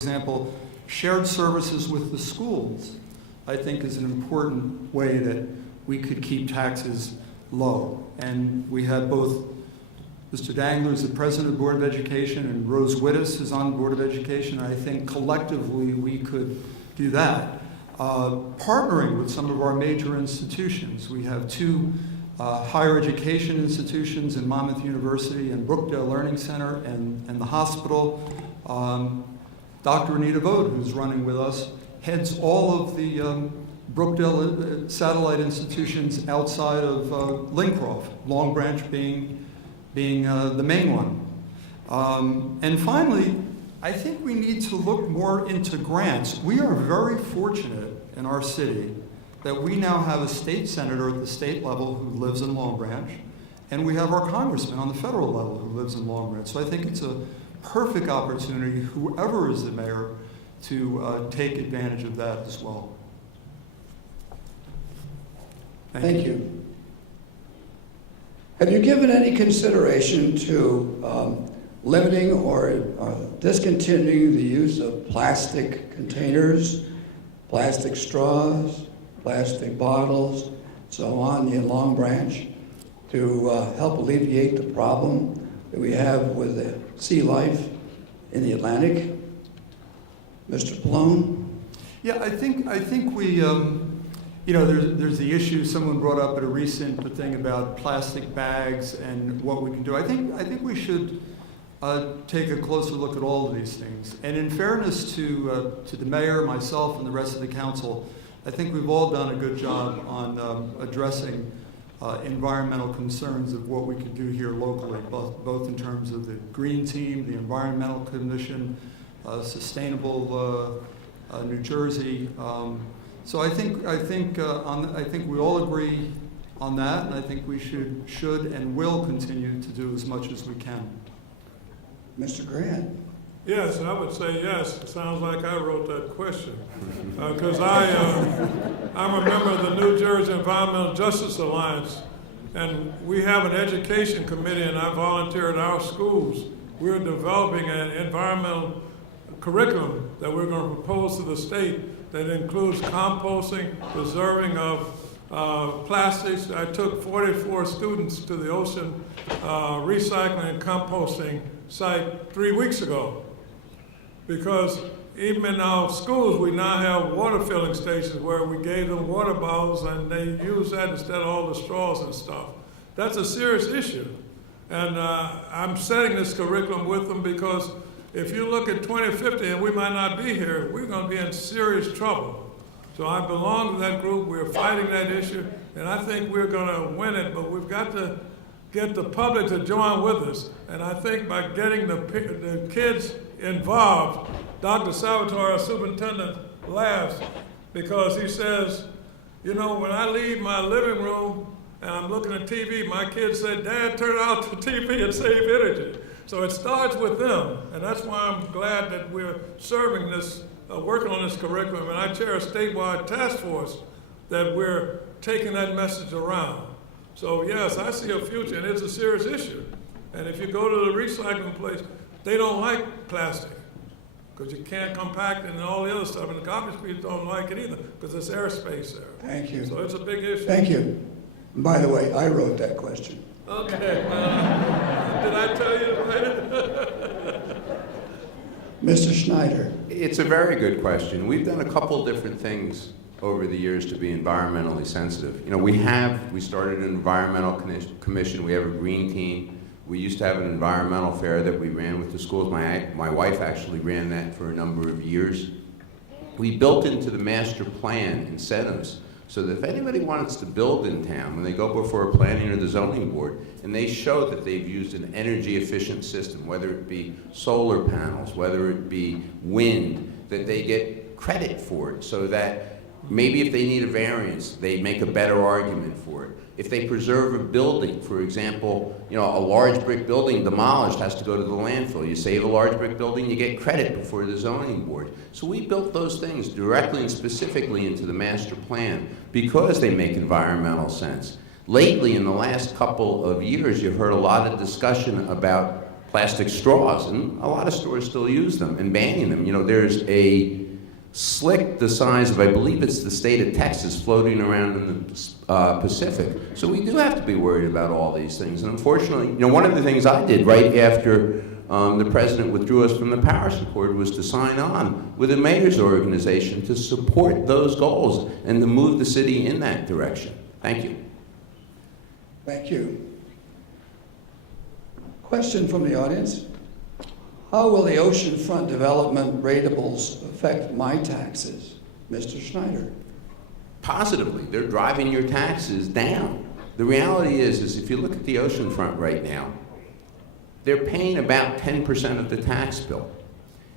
example, shared services with the schools, I think, is an important way that we could keep taxes low. And we have both Mr. Dangler is the president of the Board of Education, and Rose Wittes is on the Board of Education. And I think collectively we could do that. Partnering with some of our major institutions. We have two higher education institutions in Monmouth University and Brookdale Learning Center and the hospital. Dr. Anita Vogt, who's running with us, heads all of the Brookdale satellite institutions outside of Lincroft, Long Branch being the main one. And finally, I think we need to look more into grants. We are very fortunate in our city that we now have a state senator at the state level who lives in Long Branch, and we have our congressman on the federal level who lives in Long Branch. So I think it's a perfect opportunity, whoever is the mayor, to take advantage of that as well. Thank you. Have you given any consideration to limiting or discontinuing the use of plastic containers, plastic straws, plastic bottles, so on in Long Branch to help alleviate the problem that we have with the sea life in the Atlantic? Mr. Pallone? Yeah, I think we, you know, there's the issue someone brought up at a recent thing about plastic bags and what we can do. I think we should take a closer look at all of these things. And in fairness to the mayor, myself, and the rest of the council, I think we've all done a good job on addressing environmental concerns of what we could do here locally, both in terms of the Green Team, the Environmental Commission, Sustainable New Jersey. So I think we all agree on that, and I think we should and will continue to do as much as we can. Mr. Grant? Yes, I would say yes. It sounds like I wrote that question. Because I'm a member of the New Jersey Environmental Justice Alliance, and we have an education committee, and I volunteer at our schools. We're developing an environmental curriculum that we're going to propose to the state that includes composting, preserving of plastics. I took 44 students to the ocean recycling and composting site 3 weeks ago. Because even in our schools, we now have water filling stations where we gave them water bottles and they use that instead of all the straws and stuff. That's a serious issue. And I'm setting this curriculum with them because if you look at 2050 and we might not be here, we're going to be in serious trouble. So I belong to that group. We're fighting that issue, and I think we're going to win it, but we've got to get the public to join with us. And I think by getting the kids involved, Dr. Salvatore, our superintendent, laughs because he says, you know, when I leave my living room and I'm looking at TV, my kids say, Dad, turn out the TV and save energy. So it starts with them, and that's why I'm glad that we're serving this, working on this curriculum, and I chair a statewide task force that we're taking that message around. So yes, I see a future, and it's a serious issue. And if you go to the recycling place, they don't like plastic because you can't compact it and all the other stuff, and the garbage people don't like it either because it's airspace there. Thank you. So it's a big issue. Thank you. And by the way, I wrote that question. Okay, well, did I tell you to write it? Mr. Schneider? It's a very good question. We've done a couple different things over the years to be environmentally sensitive. You know, we started an environmental commission. We have a green team. We used to have an environmental fair that we ran with the schools. My wife actually ran that for a number of years. We built into the master plan incentives so that if anybody wants to build in town, when they go before a planning or the zoning board, and they show that they've used an energy efficient system, whether it be solar panels, whether it be wind, that they get credit for it, so that maybe if they need a variance, they make a better argument for it. If they preserve a building, for example, you know, a large brick building demolished has to go to the landfill. You save a large brick building, you get credit before the zoning board. So we built those things directly and specifically into the master plan because they make environmental sense. Lately, in the last couple of years, you've heard a lot of discussion about plastic straws, and a lot of stores still use them, and banning them. You know, there's a slick the size of, I believe it's the state of Texas, floating around in the Pacific. So we do have to be worried about all these things. And unfortunately, you know, one of the things I did right after the president withdrew us from the Paris Accord was to sign on with the mayor's organization to support those goals and to move the city in that direction. Thank you. Thank you. Question from the audience. How will the oceanfront development ratables affect my taxes, Mr. Schneider? Positively, they're driving your taxes down. The reality is if you look at the oceanfront right now, they're paying about 10% of the tax bill.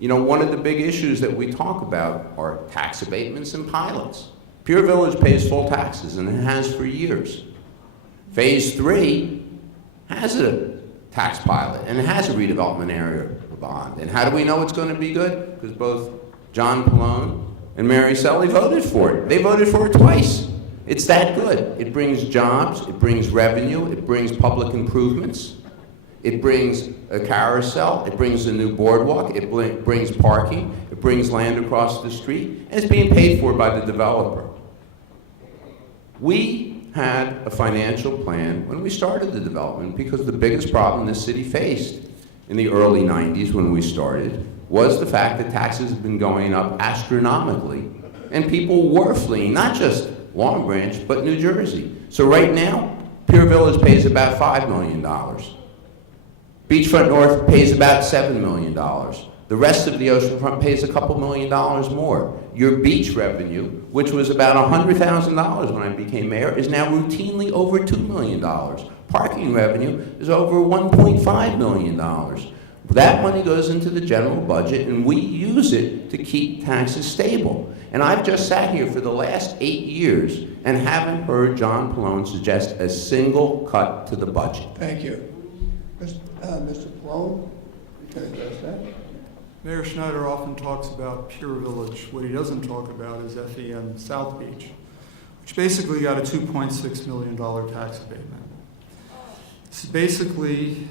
You know, one of the big issues that we talk about are tax abatements and pilots. Pier Village pays full taxes, and it has for years. Phase 3 has a tax pilot, and it has a redevelopment area bond. And how do we know it's going to be good? Because both John Pallone and Mary Shelley voted for it. They voted for it twice. It's that good. It brings jobs, it brings revenue, it brings public improvements, it brings a carousel, it brings a new boardwalk, it brings parking, it brings land across the street, and it's being paid for by the developer. We had a financial plan when we started the development because the biggest problem this city faced in the early 90s when we started was the fact that taxes have been going up astronomically and people were fleeing, not just Long Branch, but New Jersey. So right now, Pier Village pays about $5 million. Beachfront North pays about $7 million. The rest of the oceanfront pays a couple $1 million more. Your beach revenue, which was about $100,000 when I became mayor, is now routinely over $2 million. Parking revenue is over $1.5 million. That money goes into the general budget, and we use it to keep taxes stable. And I've just sat here for the last 8 years and haven't heard John Pallone suggest a single cut to the budget. Thank you. Mr. Pallone, you can address that. Mayor Schneider often talks about Pier Village. What he doesn't talk about is FEM South Beach, which basically got a $2.6 million tax abatement. It's basically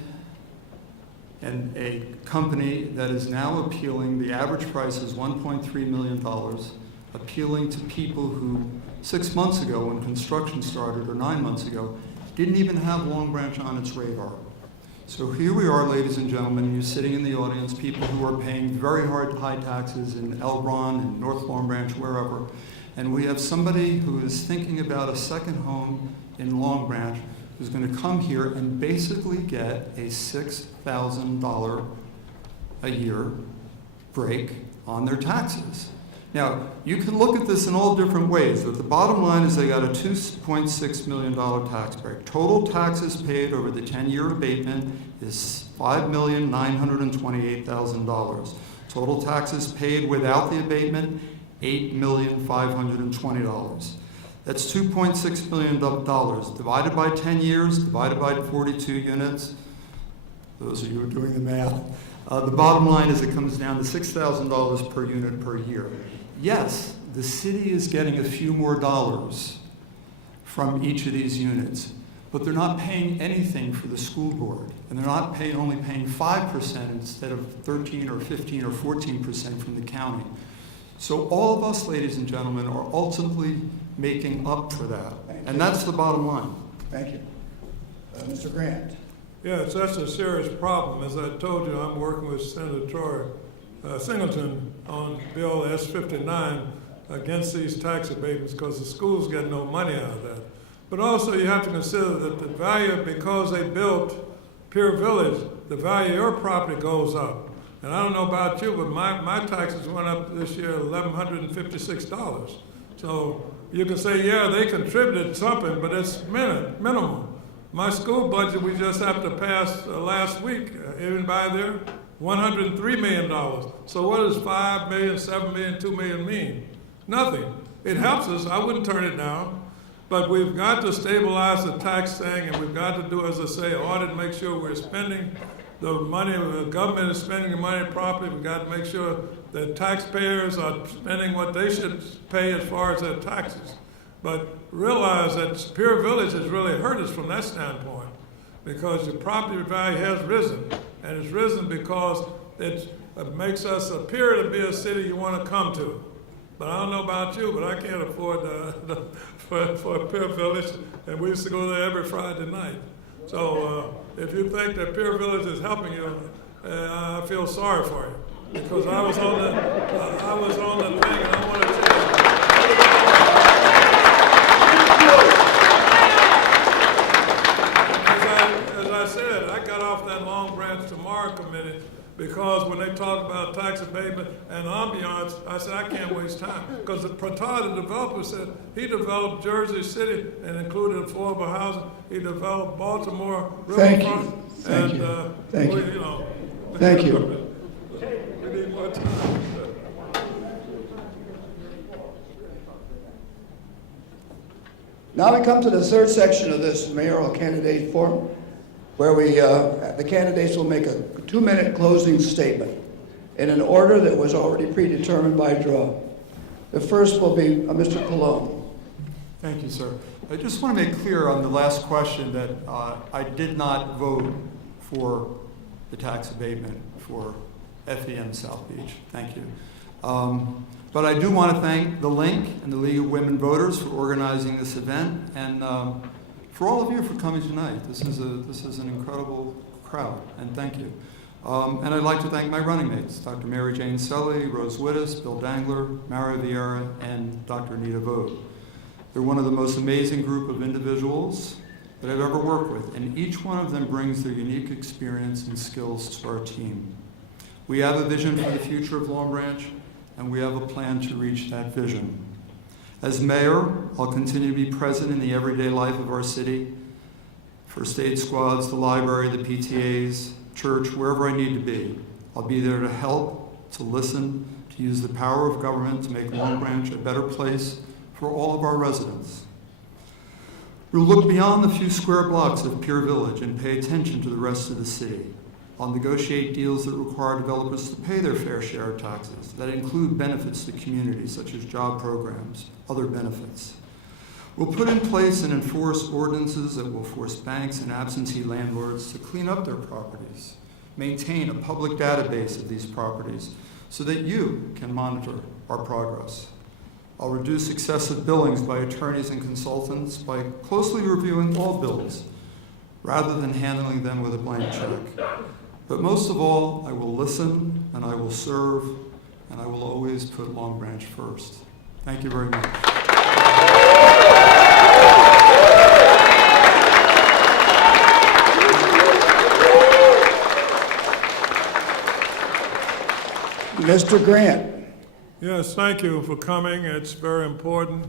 a company that is now appealing, the average price is $1.3 million, appealing to people who 6 months ago when construction started, or 9 months ago, didn't even have Long Branch on its radar. So here we are, ladies and gentlemen, you're sitting in the audience, people who are paying very high taxes in Elron and North Long Branch, wherever, and we have somebody who is thinking about a second home in Long Branch who's going to come here and basically get a $6,000 a year break on their taxes. Now, you can look at this in all different ways, but the bottom line is they got a $2.6 million tax break. Total taxes paid over the 10-year abatement is $5,928,000. Total taxes paid without the abatement, $8,520,000. That's $2.6 million divided by 10 years, divided by 42 units. Those of you who are doing the math. The bottom line is it comes down to $6,000 per unit per year. Yes, the city is getting a few more dollars from each of these units, but they're not paying anything for the school board, and they're not only paying 5% instead of 13 or 15 or 14% from the county. So all of us, ladies and gentlemen, are ultimately making up for that, and that's the bottom line. Thank you. Mr. Grant. Yes, that's a serious problem. As I told you, I'm working with Senator Troy Singleton on Bill S-59 against these tax abatements because the schools get no money out of that. But also you have to consider that the value, because they built Pier Village, the value of your property goes up. And I don't know about you, but my taxes went up this year $1,156. So you can say, yeah, they contributed something, but it's minimal. My school budget we just have to pass last week, even by there, $103 million. So what does 5 million, 7 million, 2 million mean? Nothing. It helps us. I wouldn't turn it down. But we've got to stabilize the tax thing, and we've got to do, as I say, audit, make sure we're spending the money, the government is spending the money properly. We've got to make sure that taxpayers are spending what they should pay as far as their taxes. But realize that Pier Village has really hurt us from that standpoint because your property value has risen. And it's risen because it makes us appear to be a city you want to come to. But I don't know about you, but I can't afford for a Pier Village, and we used to go there every Friday night. So if you think that Pier Village is helping you, I feel sorry for you, because I was on the thing, and I want to tell you. As I said, I got off that Long Branch Tomorrow committee because when they talked about tax abatement and ambiance, I said, I can't waste time. Because Pratard, the developer, said he developed Jersey City and included affordable housing. He developed Baltimore Riverfront. Thank you. Thank you. You know, Thank you. we need more time. Now we come to the third section of this mayoral candidate forum, where the candidates will make a 2-minute closing statement in an order that was already predetermined by draw. The first will be Mr. Colon. Thank you, sir. I just want to make clear on the last question that I did not vote for the tax abatement for FEM South Beach. Thank you. But I do want to thank the Link and the League of Women Voters for organizing this event, and for all of you for coming tonight. This is an incredible crowd, and thank you. And I'd like to thank my running mates, Dr. Mary Jane Sully, Rose Wittes, Bill Dangler, Mario Vieira, and Dr. Anita Vogt. They're one of the most amazing group of individuals that I've ever worked with, and each one of them brings their unique experience and skills to our team. We have a vision for the future of Long Branch, and we have a plan to reach that vision. As mayor, I'll continue to be present in the everyday life of our city, first aid squads, the library, the PTAs, church, wherever I need to be. I'll be there to help, to listen, to use the power of government to make Long Branch a better place for all of our residents. We'll look beyond the few square blocks of Pier Village and pay attention to the rest of the city. I'll negotiate deals that require developers to pay their fair share of taxes, that include benefits to communities such as job programs, other benefits. We'll put in place and enforce ordinances that will force banks and absentee landlords to clean up their properties, maintain a public database of these properties so that you can monitor our progress. I'll reduce excessive billings by attorneys and consultants by closely reviewing all bills rather than handling them with a blank check. But most of all, I will listen and I will serve and I will always put Long Branch first. Thank you very much. Mr. Grant. Yes, thank you for coming. It's very important.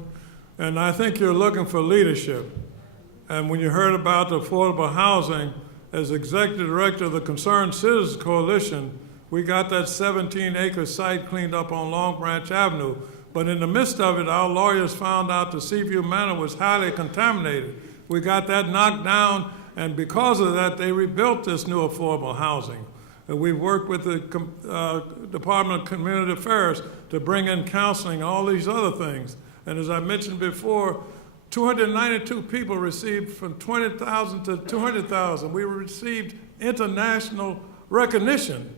And I think you're looking for leadership. And when you heard about the affordable housing, as executive director of the Concerned Citizens Coalition, we got that 17-acre site cleaned up on Long Branch Avenue. But in the midst of it, our lawyers found out the Seaview Manor was highly contaminated. We got that knocked down, and because of that, they rebuilt this new affordable housing. And we've worked with the Department of Community Affairs to bring in counseling, all these other things. And as I mentioned before, 292 people received from 20,000 to 200,000. We received international recognition.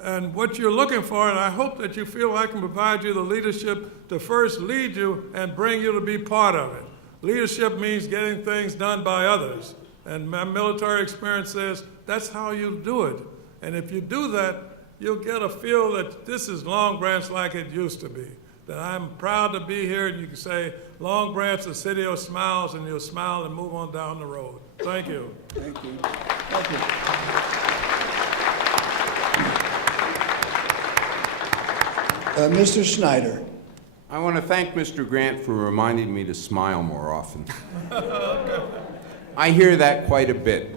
And what you're looking for, and I hope that you feel I can provide you the leadership to first lead you and bring you to be part of it. Leadership means getting things done by others. And my military experience says that's how you do it. And if you do that, you'll get a feel that this is Long Branch like it used to be. That I'm proud to be here, and you can say, Long Branch, the city of smiles, and you'll smile and move on down the road. Thank you. Thank you. Thank you. Mr. Schneider. I want to thank Mr. Grant for reminding me to smile more often. I hear that quite a bit.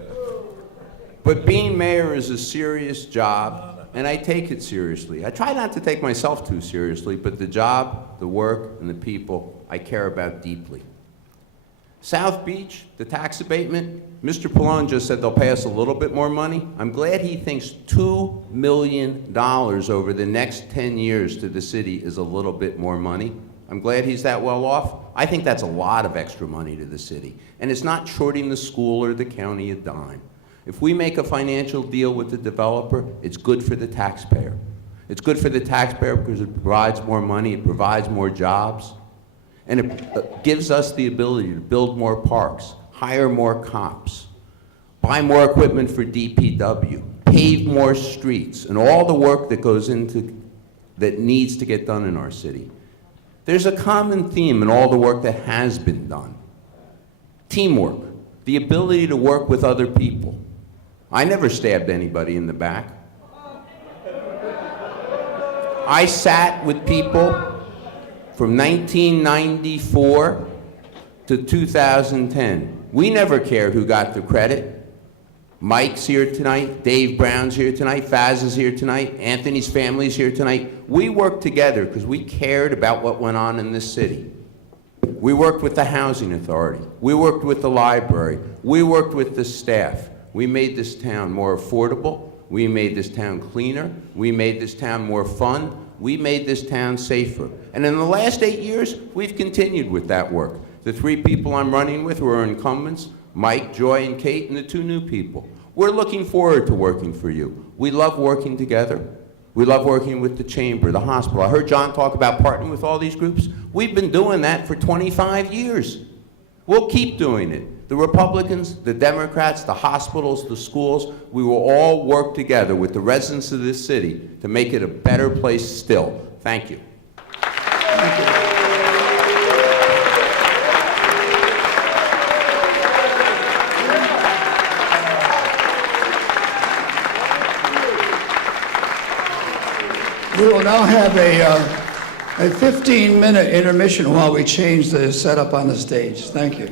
But being mayor is a serious job, and I take it seriously. I try not to take myself too seriously, but the job, the work, and the people I care about deeply. South Beach, the tax abatement, Mr. Pallone just said they'll pay us a little bit more money. I'm glad he thinks $2 million over the next 10 years to the city is a little bit more money. I'm glad he's that well off. I think that's a lot of extra money to the city. And it's not shorting the school or the county a dime. If we make a financial deal with the developer, it's good for the taxpayer. It's good for the taxpayer because it provides more money, it provides more jobs, and it gives us the ability to build more parks, hire more cops, buy more equipment for DPW, pave more streets, and all the work that goes into, that needs to get done in our city. There's a common theme in all the work that has been done. Teamwork, the ability to work with other people. I never stabbed anybody in the back. I sat with people from 1994 to 2010. We never cared who got the credit. Mike's here tonight, Dave Brown's here tonight, Faz is here tonight, Anthony's family's here tonight. We worked together because we cared about what went on in this city. We worked with the Housing Authority. We worked with the library. We worked with the staff. We made this town more affordable. We made this town cleaner. We made this town more fun. We made this town safer. And in the last 8 years, we've continued with that work. The 3 people I'm running with who are incumbents, Mike, Joy, and Kate, and the 2 new people. We're looking forward to working for you. We love working together. We love working with the chamber, the hospital. I heard John talk about partnering with all these groups. We've been doing that for 25 years. We'll keep doing it. The Republicans, the Democrats, the hospitals, the schools, we will all work together with the residents of this city to make it a better place still. Thank you. Thank you. We will now have a 15-minute intermission while we change the setup on the stage. Thank you.